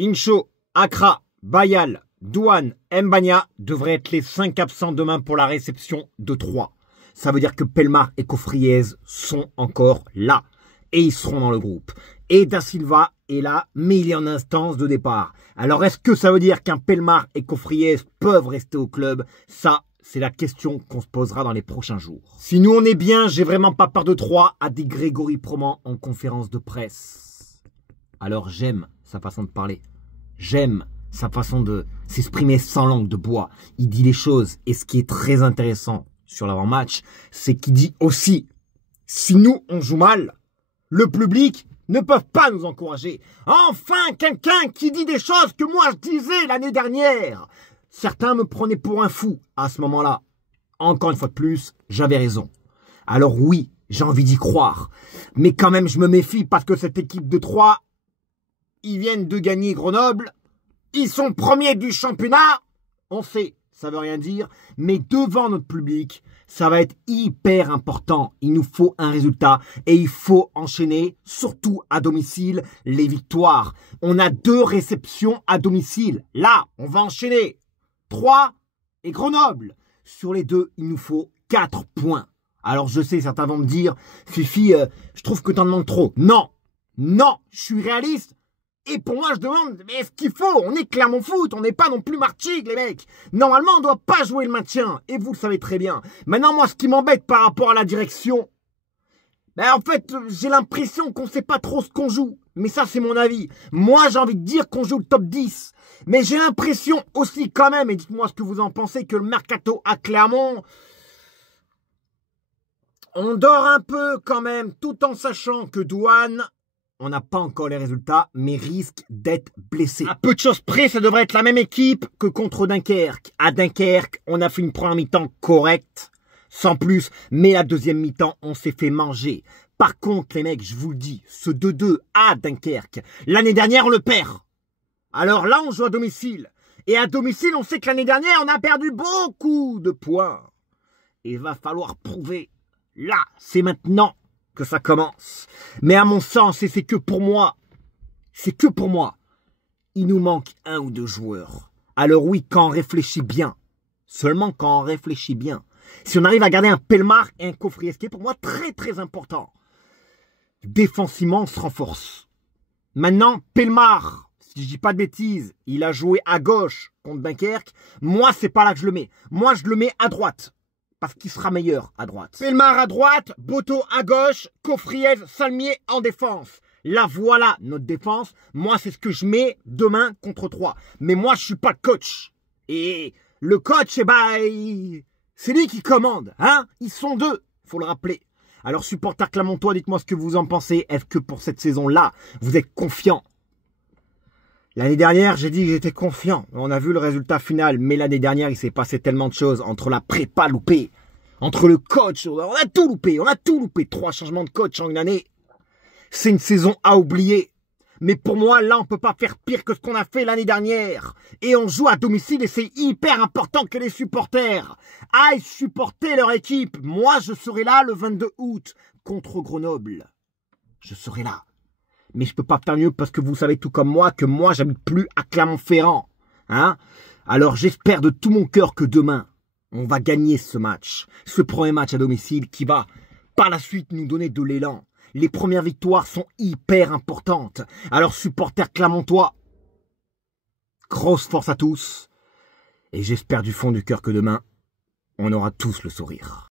Incho, Accra, Bayal, Douane, Mbagna devraient être les 5 absents demain pour la réception de 3. Ça veut dire que Pelmar et Cofriez sont encore là. Et ils seront dans le groupe. Et Da Silva est là, mais il est en instance de départ. Alors est-ce que ça veut dire qu'un Pelmar et Cofriez peuvent rester au club? Ça, c'est la question qu'on se posera dans les prochains jours. Si nous on est bien, j'ai vraiment pas peur de 3, a dit Grégory Proman en conférence de presse. Alors j'aime sa façon de parler. J'aime sa façon de s'exprimer sans langue de bois. Il dit les choses. Et ce qui est très intéressant sur l'avant-match, c'est qu'il dit aussi, si nous on joue mal, le public ne peut pas nous encourager. Enfin, quelqu'un qui dit des choses que moi je disais l'année dernière. Certains me prenaient pour un fou à ce moment-là. Encore une fois de plus, j'avais raison. Alors oui, j'ai envie d'y croire. Mais quand même, je me méfie parce que cette équipe de 3, ils viennent de gagner Grenoble. Ils sont premiers du championnat. On sait, ça veut rien dire. Mais devant notre public, ça va être hyper important. Il nous faut un résultat et il faut enchaîner, surtout à domicile, les victoires. On a 2 réceptions à domicile. Là, on va enchaîner 3 et Grenoble. Sur les 2, il nous faut 4 points. Alors je sais, certains vont me dire, Fifi, je trouve que t'en demandes trop. Non, non, je suis réaliste. Et pour moi, je demande, mais est-ce qu'il faut? On est Clermont Foot, on n'est pas non plus Martigues, les mecs. Normalement, on ne doit pas jouer le maintien. Et vous le savez très bien. Maintenant, moi, ce qui m'embête par rapport à la direction, ben, en fait, j'ai l'impression qu'on ne sait pas trop ce qu'on joue. Mais ça, c'est mon avis. Moi, j'ai envie de dire qu'on joue le top 10. Mais j'ai l'impression aussi quand même, et dites-moi ce que vous en pensez, que le mercato à Clermont, on dort un peu quand même, tout en sachant que Douane, on n'a pas encore les résultats, mais risque d'être blessé. À peu de choses près, ça devrait être la même équipe que contre Dunkerque. À Dunkerque, on a fait une première mi-temps correcte, sans plus, mais la deuxième mi-temps, on s'est fait manger. Par contre, les mecs, je vous le dis, ce 2-2 à Dunkerque, l'année dernière, on le perd. Alors là, on joue à domicile. Et à domicile, on sait que l'année dernière, on a perdu beaucoup de points. Et il va falloir prouver. Là, c'est maintenant que ça commence. Mais à mon sens, et c'est que pour moi, il nous manque 1 ou 2 joueurs. Alors oui, quand on réfléchit bien, seulement quand on réfléchit bien, si on arrive à garder un Pelmar et un Cofriez, ce qui est pour moi très très important, défensivement, on se renforce. Maintenant, Pelmar, si je dis pas de bêtises, il a joué à gauche contre Dunkerque. Moi, c'est pas là que je le mets. Moi, je le mets à droite. Parce qu'il sera meilleur à droite. Pelmar à droite, Boto à gauche, Cofriez, Salmier en défense. Là, voilà notre défense. Moi, c'est ce que je mets demain contre 3. Mais moi, je suis pas le coach. Et le coach, eh ben, c'est lui qui commande. Hein? Ils sont 2, faut le rappeler. Alors, supporters clermontois, dites-moi ce que vous en pensez. Est-ce que pour cette saison-là, vous êtes confiants? L'année dernière, j'ai dit que j'étais confiant. On a vu le résultat final. Mais l'année dernière, il s'est passé tellement de choses. Entre la prépa loupée, entre le coach, on a tout loupé. On a tout loupé. 3 changements de coach en une année. C'est une saison à oublier. Mais pour moi, là, on peut pas faire pire que ce qu'on a fait l'année dernière. Et on joue à domicile et c'est hyper important que les supporters aillent supporter leur équipe. Moi, je serai là le 22 août contre Grenoble. Je serai là. Mais je peux pas faire mieux parce que vous savez tout comme moi que moi, j'habite plus à Clermont-Ferrand. Hein? Alors, j'espère de tout mon cœur que demain, on va gagner ce match. Ce premier match à domicile qui va, par la suite, nous donner de l'élan. Les premières victoires sont hyper importantes. Alors, supporters clermontois, grosse force à tous. Et j'espère du fond du cœur que demain, on aura tous le sourire.